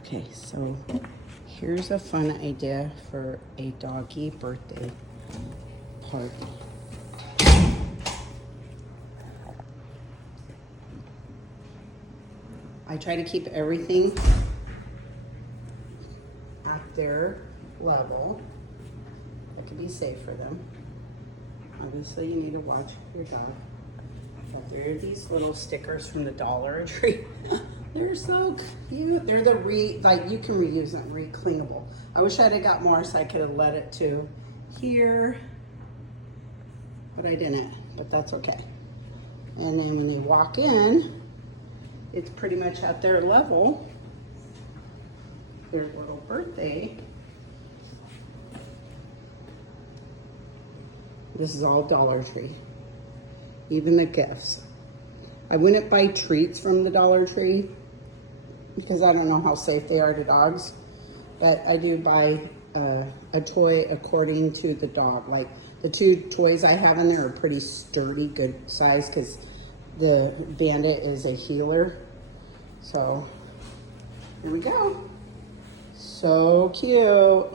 Okay, so here's a fun idea for a doggy birthday party. I try to keep everything at their level. That could be safe for them. Obviously, you need to watch your dog. But there are these little stickers from the Dollar Tree. They're so cute. They're the like you can reuse them, recleanable. I wish I'd have got more so I could have let it to here, but I didn't, but that's okay. And then when you walk in, it's pretty much at their level, their little birthday. This is all Dollar Tree, even the gifts. I wouldn't buy treats from the Dollar Tree because I don't know how safe they are to dogs, but I do buy a toy according to the dog. Like the 2 toys I have in there are pretty sturdy, good size because the Bandit is a healer. So there we go. So cute.